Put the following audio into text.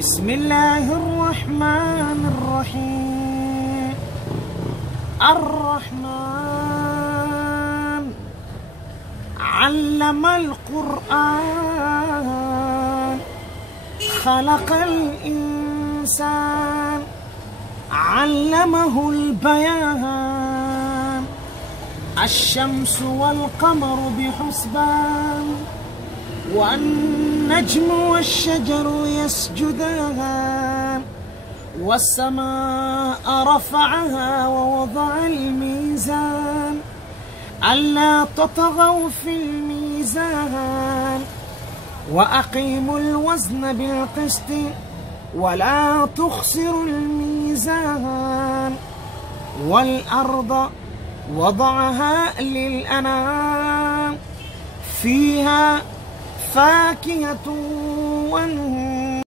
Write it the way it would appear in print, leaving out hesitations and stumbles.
بسم الله الرحمن الرحيم. الرحمن علم القرآن، خلق الإنسان، علمه البيان. الشمس والقمر بحسبان، والنجم والشجر يسجدان. والسماء رفعها ووضع الميزان، ألا تطغوا في الميزان. وأقيموا الوزن بالقسط ولا تخسروا الميزان. والأرض وضعها للأنام، فيها فاكهة والنعم